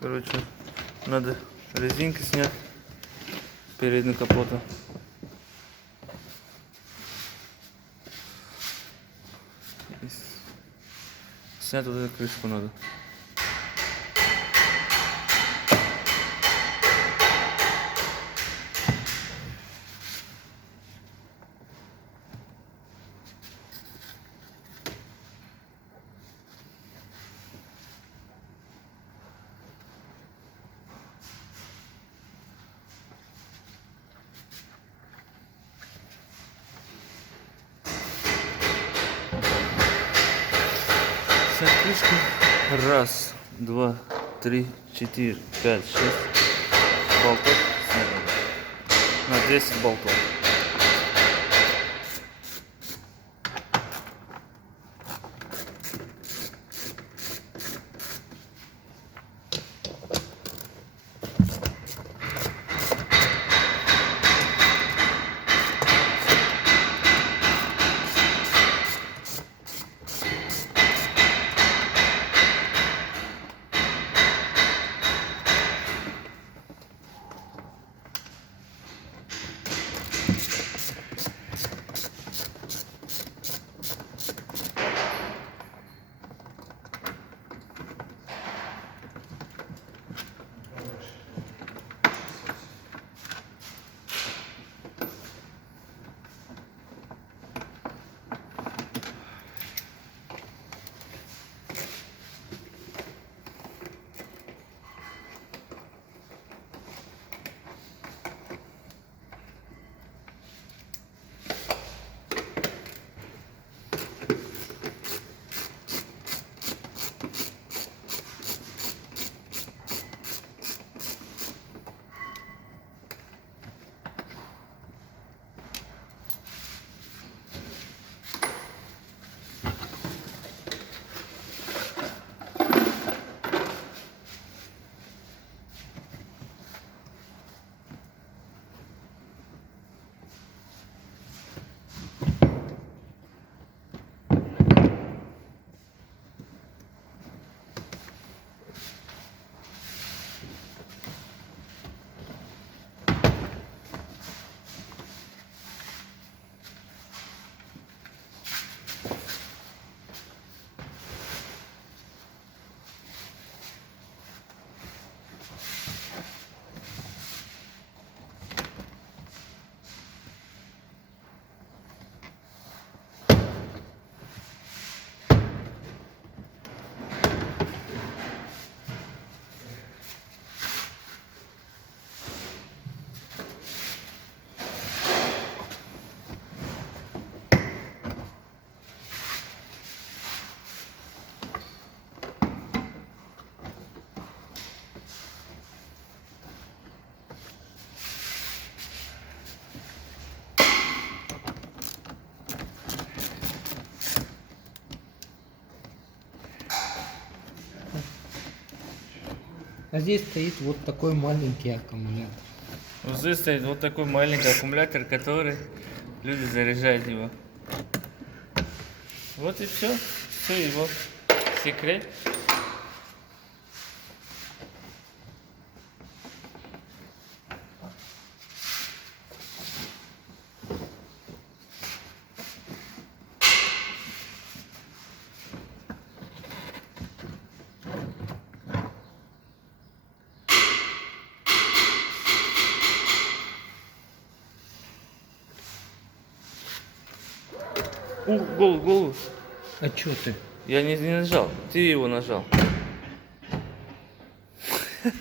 Короче, надо резинки снять передний капота. Снять вот эту крышку надо. Снять крышку. Раз, два, три, четыре, пять, шесть болтов. На 10 болтов. А здесь стоит вот такой маленький аккумулятор. Вот здесь стоит вот такой маленький аккумулятор, который люди заряжают его. Вот и все. Все его секрет. Голову. А чё ты? Я не нажал, ты его нажал.